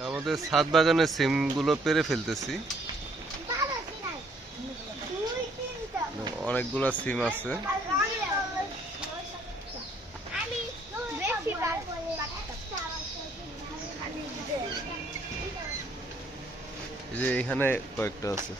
আমাদের ছাদ বাগানের সিমগুলো পেরে ফেলতেছি। অনেকগুলা সিম আছে। এই যে এখানে কয়েকটা আছে।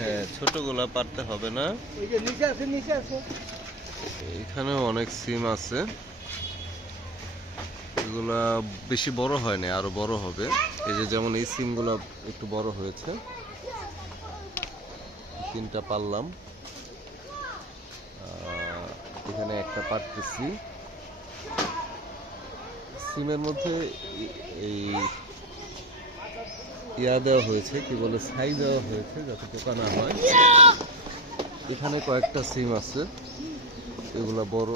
হ্যাঁ, ছোটগুলা পারতে হবে না। এখানে অনেক সিম আছে, এগুলা বেশি বড় হয়নি, আরো বড় হবে। এই যে যেমন এই সিমগুলা একটু বড় হয়েছে, 3টা পারলাম। এখানে একটা পারতেছি। সিমের মধ্যে এই ইয়া দেওয়া হয়েছে, কি বলে, ছাই দেওয়া হয়েছে যাতে পোকা না হয়। এখানে কয়েকটা সিম আছে, এগুলা বড়।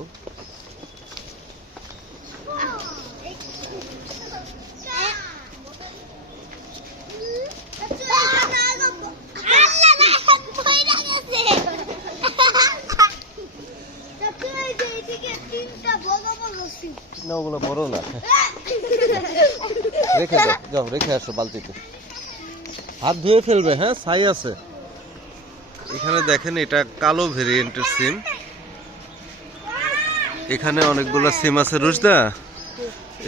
না, ওগুলো বড় না। রেখে দাও, যাও রেখে আসো বালতিতে, হাত ধুয়ে ফেলবে। হ্যাঁ, ছাই আছে। এখানে দেখেন, এটা কালো ভেরিয়েন্টের সিম। এখানে অনেকগুলো সিম আছে। রুশদা,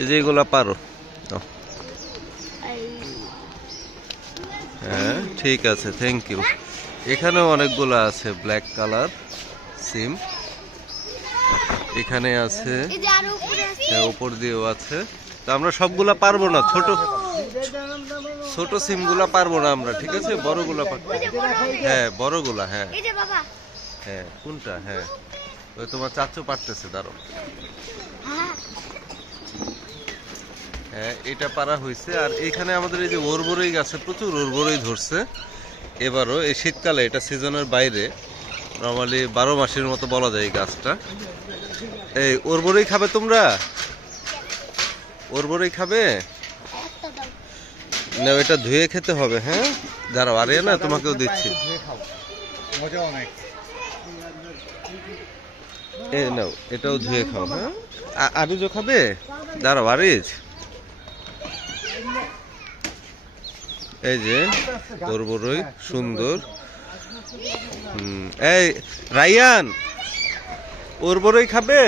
এই যে এগুলা পারো। হ্যাঁ, ঠিক আছে, থ্যাংক ইউ। এখানেও অনেকগুলো আছে ব্ল্যাক কালার সিম। এখানে আছে, উপর দিয়েও আছে। তো আমরা সবগুলা পারবো না, ছোট সিমগুলা পারবো না আমরা, ঠিক আছে? বড়গুলা পারবো। হ্যাঁ, বড়গুলা। হ্যাঁ হ্যাঁ, কোনটা? হ্যাঁ, ওই তোমার চাচু পারতেছে, দাঁড়ো। হ্যাঁ, এটা পারা হয়েছে। আর এখানে আমাদের এই যে ওরবরই গাছে প্রচুর ওরবরই ধরছে এবারও। এই শীতকালে, এটা সিজনের বাইরে, নর্মালি 12 মাসের মতো বলা যায় এই গাছটা। এই ওরবরই খাবে তোমরা? ওরবরই খাবে না? এটা ধুয়ে খেতে হবে। হ্যাঁ, দাঁড়াও, আরে না, তোমাকেও দিচ্ছি। এ নাও, এটাও ধুয়ে খাও। হ্যাঁ, আরিজও খাবে? দাঁড়াও, আরিজ, এই যে ওরবরই সুন্দর। এই রাইয়ান, ওরবরই খাবে?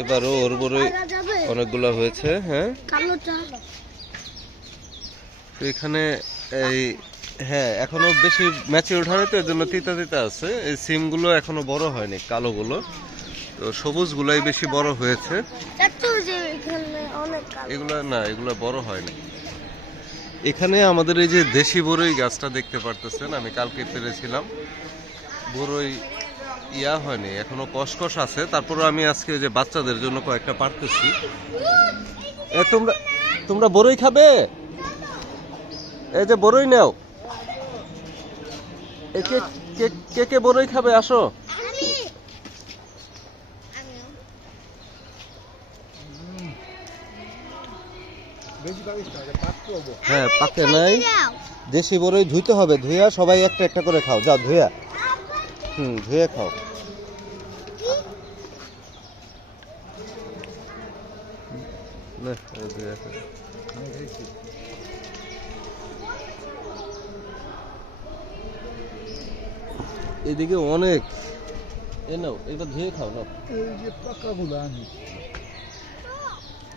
এবারও ওরবরই অনেকগুলা হয়েছে। হ্যাঁ, এখানে এই, হ্যাঁ, এখনো বেশি ম্যাচিউর হয়নি, তো এর জন্য তিতা তিতা আছে। এই সিমগুলো এখনো বড় হয়নি, কালোগুলো। তো সবুজগুলাই বেশি বড় হয়েছে। এগুলা না, এগুলা বড় হয়নি। এখানে আমাদের এই যে দেশি বড়ই গাছটা দেখতে পারতেছেন, আমি কালকে পেরেছিলাম। বড়ই ইয়া হয়নি, এখনো কসকস আছে। তারপরে আমি আজকে যে বাচ্চাদের জন্য কয়েকটা পারতেছি। তোমরা বড়ই খাবে? এই যে বড়ই নাও। কে কে বড়ই খাবে? আসো। হ্যাঁ, পাকে নাই। দেশি বড়ই ধুইতে হবে, ধুইয়া সবাই একটা একটা করে খাও। যাও, ধুইয়া। ধুয়ে খাও। এদিকে অনেক, এ নাও, এটা ধুয়ে খাও। নাও, এই যে পাকাগুলো আনি,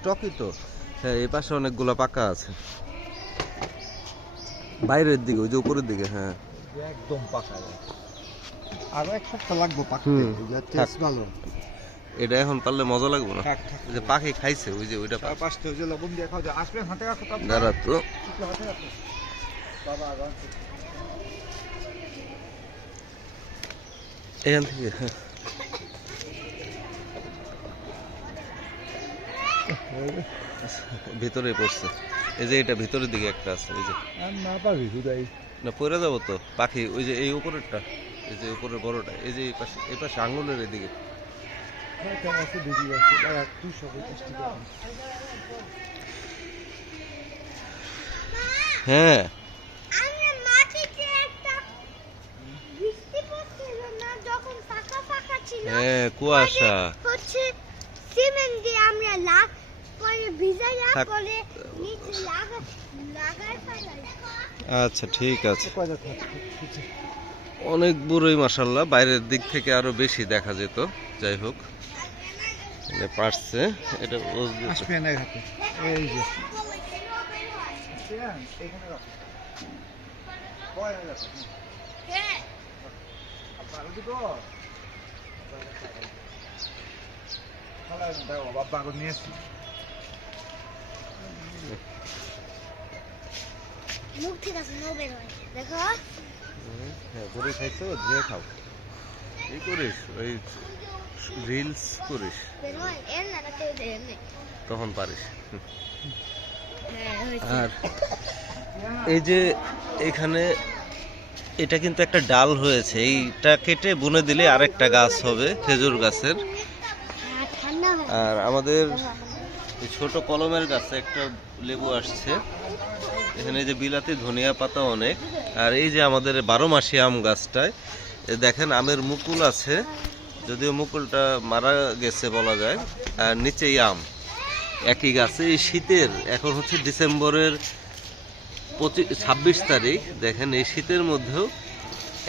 টকই তো। হ্যাঁ, এই পাশে অনেকগুলা পাকা আছে, বাইরের দিকে, ওই যে উপরের দিকে। হ্যাঁ, একদম পাকা। আরো এক সপ্তাহ লাগবে পাকতে। ভালো, এটা এখন পারলে মজা লাগবে না। যে পাখি খাইছে, ওই যে ওইটা পাশে, ওই যে লবণ দিয়ে খাও। আসবে হাতে রাখো, দাঁড়া তো। এখান থেকে ভিতরে পড়ছে। এই যে এটা ভিতরের দিকে একটা আছে, ওই যে না, পড়ে যাবো তো পাখি। ওই যে এই উপরেরটা, এই যে উপরের বড়টা, এই যে এই পাশে আঙুলের এদিকে। হ্যাঁ হ্যাঁ কুয়াশা সিমেন্ট দিয়ে আমরা পরে ভিজাইয়া থাক। পরে নিচে লাগাই ফেলাই। আচ্ছা ঠিক আছে, অনেক বড়ই মাশাআল্লাহ, বাইরের দিক থেকে আরো বেশি দেখা যেত। যাই হোক পারছে এটা আসবে না ঘাটে এই যে হ্যাঁ বাবা নিয়ে আসি মুখ ঠিক আছে নো বের হয় দেখো। হ্যাঁ গরু খাইছো, দিয়ে খাও। এই করিস ওই রিলস করিস বের হয় এর না রাতে এমনি তখন পারিস। হ্যাঁ হইছে। আর এই যে এখানে এটা কিন্তু একটা ডাল হয়েছে, এইটা কেটে বুনে দিলে আরেকটা গাছ হবে খেজুর গাছের। ঠান্ডা হয় আর আমাদের এই ছোট কলমের গাছে একটা লেবু আসছে। এখানে এই যে বিলাতি ধনিয়া পাতা অনেক। আর এই যে আমাদের 12 মাসি আম গাছটায় দেখেন আমের মুকুল আছে, যদিও মুকুলটা মারা গেছে বলা যায়। আর নিচেই আম একই গাছে। এই শীতের এখন হচ্ছে ডিসেম্বরের 26 তারিখ, দেখেন এই শীতের মধ্যেও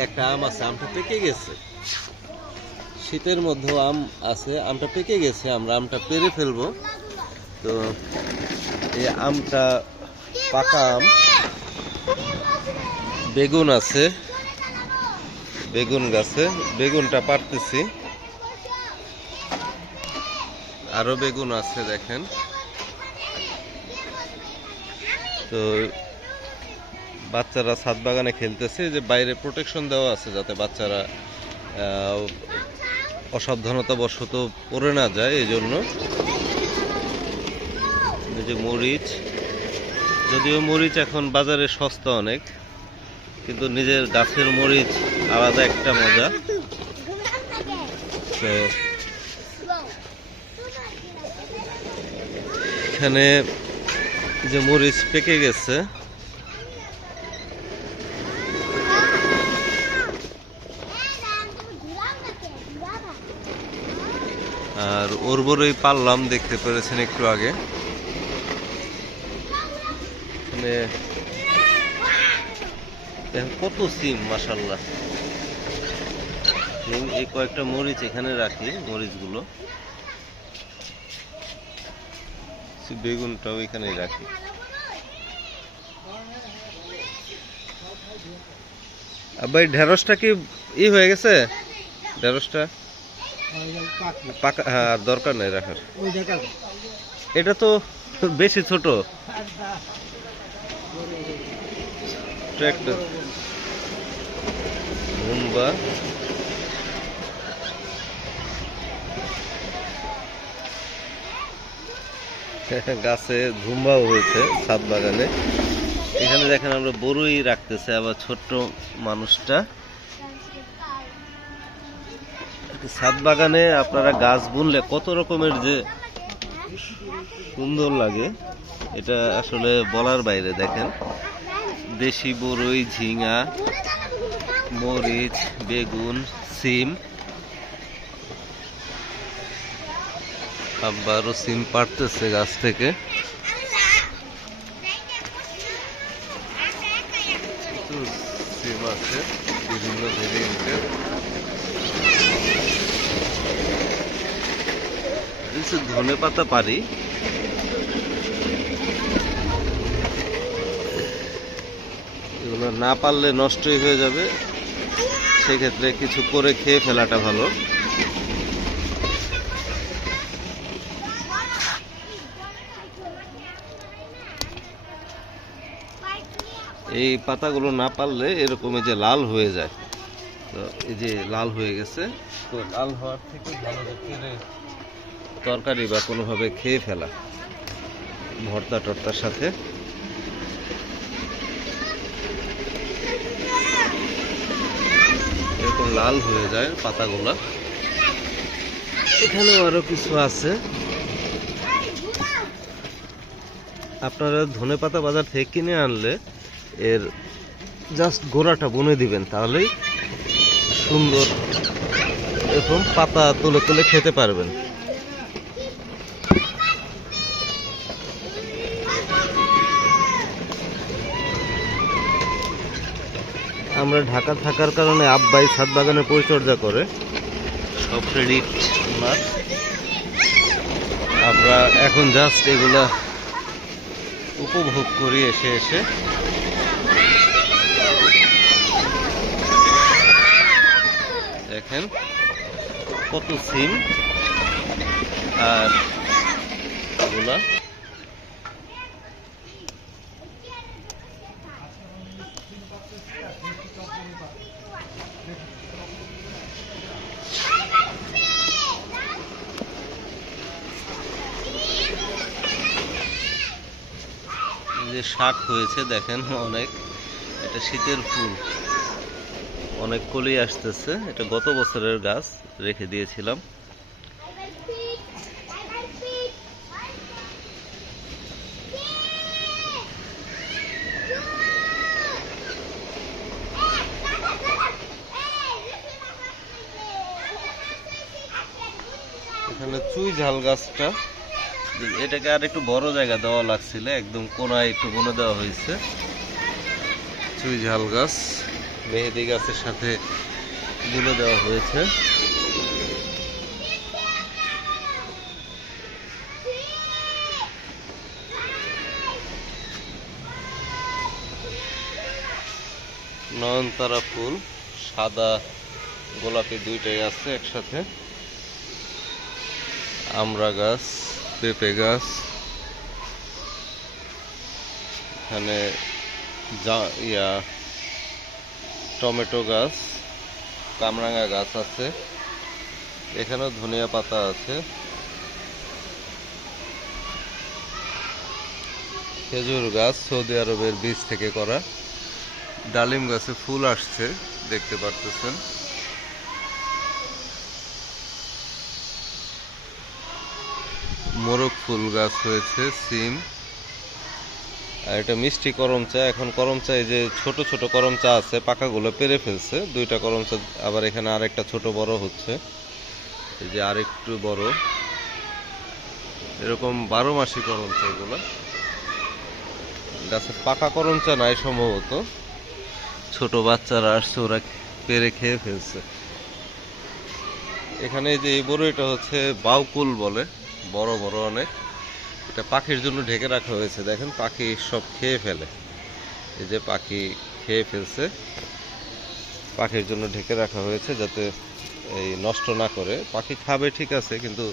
একটা আম আছে, আমটা পেকে গেছে। শীতের মধ্যেও আম আছে, আমটা পেকে গেছে, আমরা আমটা পেরে ফেলবো। তো এই আমটা পাকা আম। বেগুন আছে, বেগুন গাছে বেগুনটা পারতেছি, আরো বেগুন আছে দেখেন। তো বাচ্চারা ছাদ বাগানে খেলতেছে, যে বাইরে প্রোটেকশন দেওয়া আছে যাতে বাচ্চারা অসাবধানতা বশত পড়ে না যায়, এই জন্য। এই যে মরিচ, যদিও মরিচ এখন বাজারে সস্তা অনেক, কিন্তু নিজের গাছের মরিচ আলাদা একটা মজা। তো এখানে যে মরিচ পেকে গেছে, আর ওর বড়ই পারলাম, দেখতে পেরেছেন একটু আগে। এখানে দেখেন কত সিম মাশাআল্লাহ। সিম, এই কয়েকটা মরিচ এখানে রাখি, মরিচগুলো। বেগুনটাও এখানেই রাখি। ভাই ঢেঁড়সটা কি হয়ে গেছে? ঢেঁড়সটা পাকা, হ্যাঁ আর দরকার নেই রাখার। এটা তো বেশি ছোট ট্রাক্টর ঘুমবা। গাছে ধুম্বাও হয়েছে ছাদ বাগানে। এখানে দেখেন আমরা বড়ই রাখতেছে আবার ছোট্ট মানুষটা। ছাদ বাগানে আপনারা গাছ বুনলে কত রকমের যে সুন্দর লাগে, এটা আসলে বলার বাইরে। দেখেন দেশি বড়ই, ঝিঙা, মরিচ, বেগুন, সিম, আবারও সিম পাড়তেছে গাছ থেকে। সিম আছে বিভিন্ন ভেরিয়েন্টের। ধনে পাতা পারি, এগুলো না পারলে নষ্টই হয়ে যাবে, সেক্ষেত্রে কিছু করে খেয়ে ফেলাটা ভালো। এই পাতাগুলো না পারলে এরকম যে লাল হয়ে যায়। তো এই যে লাল হয়ে গেছে, তো লাল হওয়ার থেকে ভালো তরকারি বা কোনোভাবে খেয়ে ফেলা, ভর্তা টর্তার সাথে। এরকম লাল হয়ে যায় পাতাগুলা। এখানেও আরো কিছু আছে। আপনারা ধনেপাতা বাজার থেকে কিনে আনলে এর জাস্ট গোড়াটা বুনে দিবেন, তাহলেই সুন্দর এরকম পাতা তুলে তুলে খেতে পারবেন। আমরা ঢাকা থাকার কারণে আব্বাই ছাদ বাগানের পরিচর্যা করে, সব ক্রেডিট ওনার। আমরা এখন জাস্ট এগুলা উপভোগ করি এসে এসে। দেখেন কত সিম আর এগুলা। যে শাক হয়েছে দেখেন অনেক, এটা শীতের ফুল, অনেক কলি আসতেছে। এটা গত বছরের গাছ, রেখে দিয়েছিলাম। এখানে চুই ঝাল গাছটা, এটাকে আর একটু বড় জায়গা দেওয়া লাগছিল, একদম কোনায় একটু বনে দেওয়া হয়েছে। চুই ঝাল গাছ মেহেদি গাছের সাথে বুনে দেওয়া হয়েছে। নয়নতারা ফুল, সাদা গোলাপি দুইটাই আছে একসাথে। আমড়া গাছ, পেঁপে গাছ, এখানে টমেটো গাছ, কামরাঙা গাছ আছে, এখানেও ধনিয়া পাতা আছে। খেজুর গাছ সৌদি আরবের বীজ থেকে করা। ডালিম গাছে ফুল আসছে, দেখতে পারতেছেন। মোরগ ফুল গাছ হয়েছে, সিম। আর এটা মিষ্টি করম চা। এখন করম চা, এই যে ছোট ছোট করম চা আছে, পাকাগুলো পেরে ফেলছে। দুইটা করম চা, আবার এখানে আরেকটা ছোট বড় হচ্ছে, এই যে আরেকটু বড়। এরকম 12 মাসি করম চা এগুলো। গাছে পাকা করম চা নাই সম্ভবত, ছোট বাচ্চারা আসছে, ওরা পেরে খেয়ে ফেলছে। এখানে এই যে এই বড়ইটা হচ্ছে বাউকুল বলে, বড় বড় অনেক। এটা পাখির জন্য ঢেকে রাখা হয়েছে, দেখেন পাখি সব খেয়ে ফেলে। এই যে পাখি খেয়ে ফেলছে, পাখির জন্য ঢেকে রাখা হয়েছে যাতে এই নষ্ট না করে। পাখি খাবে ঠিক আছে, কিন্তু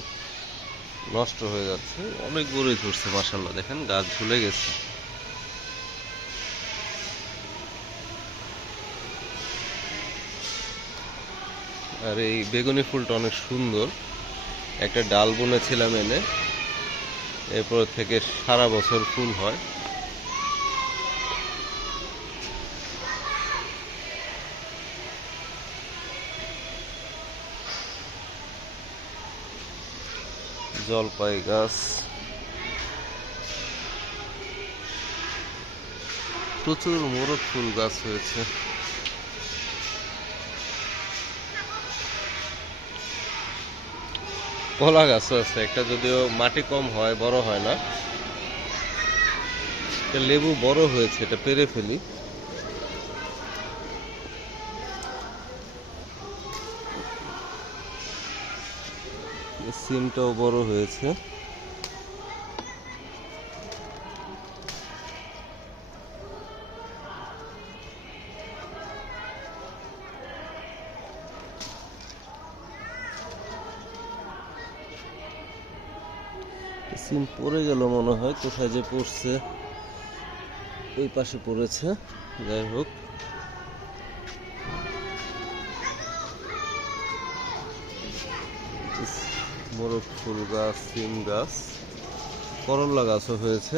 নষ্ট হয়ে যাচ্ছে। অনেক বড়ই ধরছে মাশাআল্লাহ, দেখেন গাছ ঝুলে গেছে। আর এই বেগুনি ফুলটা অনেক সুন্দর, একটা ডাল বুনেছিলাম এনে, এরপর থেকে সারা বছর ফুল হয়। জলপাই গাছ, প্রচুর মোরগ ফুল গাছ হয়েছে। কলা গাছও আছে একটা, যদিও মাটি কম হয়, বড় হয় না। একটা লেবু বড় হয়েছে, এটা পেরে ফেলি। সিমটাও বড় হয়েছে। সিম পড়ে গেল মনে হয়, কোথায় যে পড়ছে, ওই পাশে পড়েছে। যাই হোক, মোরগ ফুল গাছ, সিম গাছ, করল্লা গাছও হয়েছে।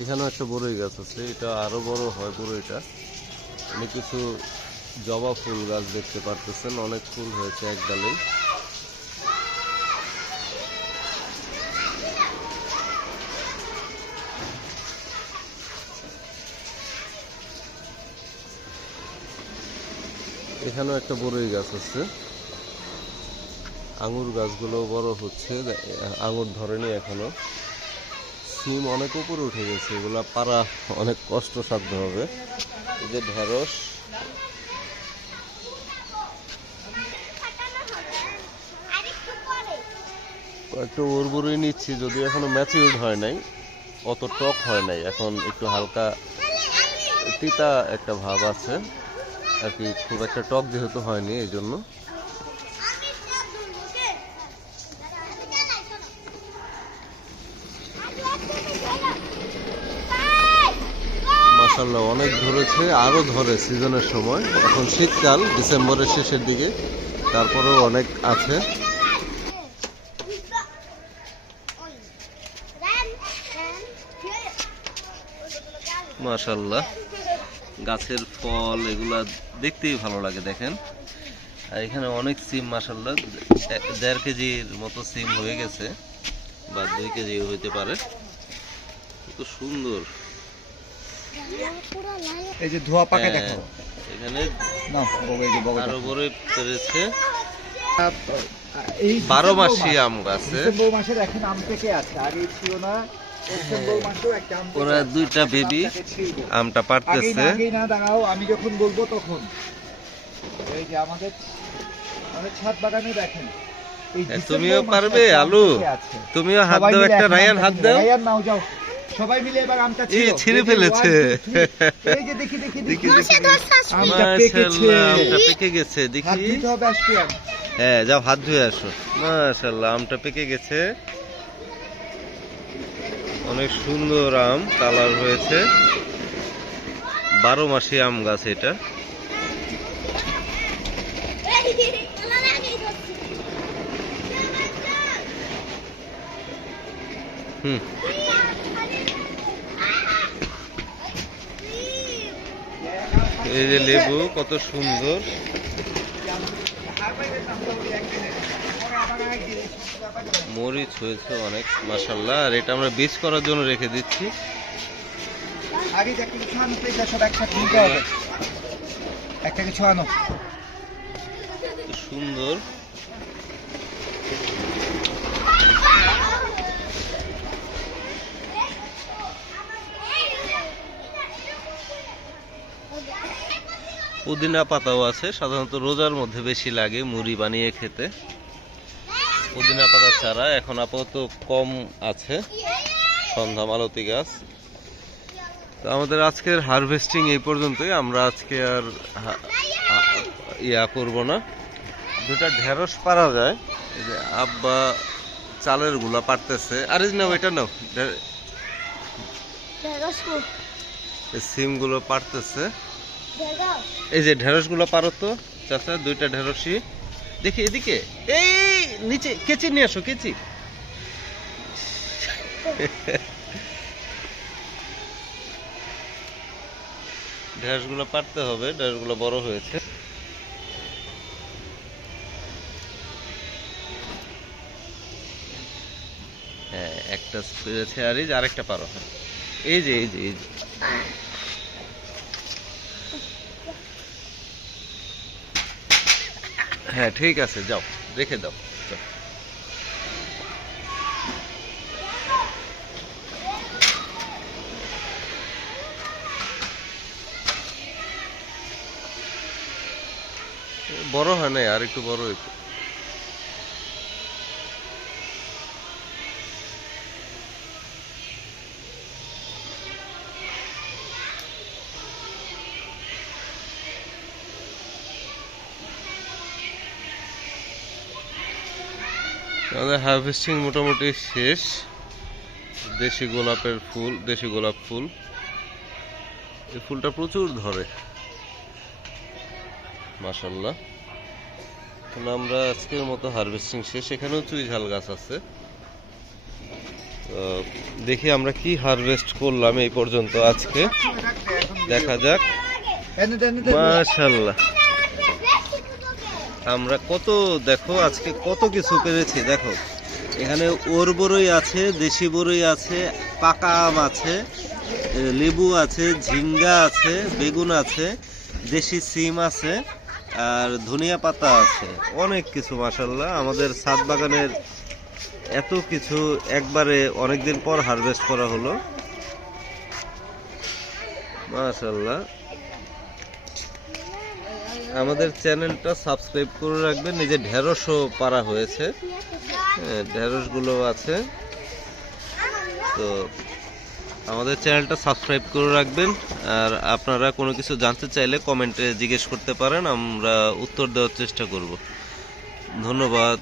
এখানেও একটা বড়ই গাছ আছে, এটা আরো বড় হয় বড়ইটা। অনেক কিছু জবা ফুল গাছ দেখতে পারতেছেন, অনেক ফুল হয়েছে এক ডালেই। এখানেও একটা বড়ই গাছ আছে। আঙুর গাছগুলো বড় হচ্ছে, আঙুর ধরেনি এখনো। সিম অনেক উপরে উঠে গেছে, এগুলা পারা অনেক কষ্টসাধ্য হবে। এই যে ঢেঁড়স, একটু উর্বরই নিচ্ছি, যদিও এখনো ম্যাচিউরড হয় নাই, অত টক হয় নাই, এখন একটু হালকা তিতা একটা ভাব আছে আর কি, খুব একটা টক যেহেতু হয়নি এই জন্য। মাশাআল্লাহ অনেক ধরেছে, আরো ধরে সিজনের সময়। এখন শীতকাল, ডিসেম্বরের শেষের দিকে, তারপরেও অনেক আছে। মাশাআল্লাহ গাছের ফল এগুলা দেখতেই ভালো লাগে দেখেন। আর এখানে অনেক সিম, মাশাআল্লাহ 1.5 কেজির মতো সিম হয়ে গেছে, বা 2 কেজি হইতে পারে। কত সুন্দর। এই যে ধোয়া পাকে হ্যাঁ, দেখো। এখানে না বগই যে বগই আরো বড় পেরেছে। এই 12 মাসি আম গাছে ডিসেম্বর মাসের এখন আম থেকে আছে, আগে ছিল না। ডিসেম্বর মাসেও একটা আম ওরা দুইটা বেবি আমটা পারতেছে। আগেই না দাঁড়াও, আমি যখন বলবো তখন। এই যে আমাদের ছাদ বাগানে দেখেন, এই হ্যাঁ, ডিসেম্বর তুমিও মাসে পারবে একটা আম আলু, থেকে আছে। তুমিও হাত সবাই দাও, মিলে একটা এখন রায়ান আমটা হাত ছিঁড়ে দাও। রায়ান নাও, যাও সবাই মিলে এবার আমটা এই ছিঁড়ো। ছিঁড়ে এই যে ফেলেছে। 1, 2, 3, এই যে দেখি দেখি দেখি আমটা পেকেছে। মাশাআল্লাহ আমটা পেকে গেছে, হাত দেখি। দিতে হবে আজকে। হ্যাঁ যাও হাত ধুয়ে আসো। মাশাআল্লাহ আমটা পেকে গেছে, অনেক সুন্দর আম কালার হয়েছে। 12 মাসি আম গাছ এটা। হুম, এই যে লেবু কত সুন্দর। মরিচ হয়েছে অনেক, মাশাআল্লাহ। আর এটা আমরা বীজ করার জন্য রেখে দিচ্ছি। আগে যে একটা কিছু আনো, এটা সব একসাথে নিতে হবে। একটা কিছু আনো। কত সুন্দর। পুদিনা পাতাও আছে, সাধারণত রোজার মধ্যে বেশি লাগে মুড়ি বানিয়ে খেতে। পুদিনা পাতার চারা এখন আপাতত কম আছে। সন্ধ্যা মালতী গাছ। তো আমাদের আজকের হারভেস্টিং এই পর্যন্তই। আমরা আজকে আর ইয়া করব না। দুটা ঢেঁড়স পারা যায়, এই যে আব্বা চালের গুলা পারতেছে। আরে নাও এটা নাও, সিম গুলো পারতেছে। এই যে ঢেঁড়স গুলো পারো তো চাচা, দুইটা ঢেঁড়সই দেখি এদিকে। এই নিচে কেচি নিয়ে আসো, কেচি। ঢেঁড়স গুলো পারতে হবে, ঢেঁড়স গুলো বড় হয়েছে। হ্যাঁ একটা পেরেছে, আর এই যে আরেকটা পারো। হ্যাঁ এই যে এই যে এই যে হ্যাঁ ঠিক আছে, যাও রেখে দাও। যাও। বড় হয় নাই, আর একটু বড় হইতো। আমাদের হারভেস্টিং মোটামুটি শেষ। দেশি গোলাপের ফুল, দেশি গোলাপ ফুল, এই ফুলটা প্রচুর ধরে মাশাআল্লাহ। এখন আমরা আজকের মতো হারভেস্টিং শেষ। এখানেও চুই ঝাল গাছ আছে। তো দেখি আমরা কি হারভেস্ট করলাম এই পর্যন্ত আজকে, দেখা যাক। মাশাআল্লাহ আমরা কত দেখো আজকে কত কিছু পেরেছি দেখো। এখানে ওর বড়ই আছে, দেশি বড়ই আছে, পাকা আম আছে, লেবু আছে, ঝিঙ্গা আছে, বেগুন আছে, দেশি সিম আছে, আর ধনিয়া পাতা আছে, অনেক কিছু মাশাআল্লাহ। আমাদের ছাদ বাগানের এত কিছু একবারে অনেকদিন পর হারভেস্ট করা হলো মাশাআল্লাহ। আমাদের চ্যানেলটা সাবস্ক্রাইব করে রাখবেন। এই যে ঢেঁড়সও পারা হয়েছে, হ্যাঁ ঢেঁড়সগুলো আছে। তো আমাদের চ্যানেলটা সাবস্ক্রাইব করে রাখবেন। আর আপনারা কোনো কিছু জানতে চাইলে কমেন্টে জিজ্ঞেস করতে পারেন, আমরা উত্তর দেওয়ার চেষ্টা করব। ধন্যবাদ।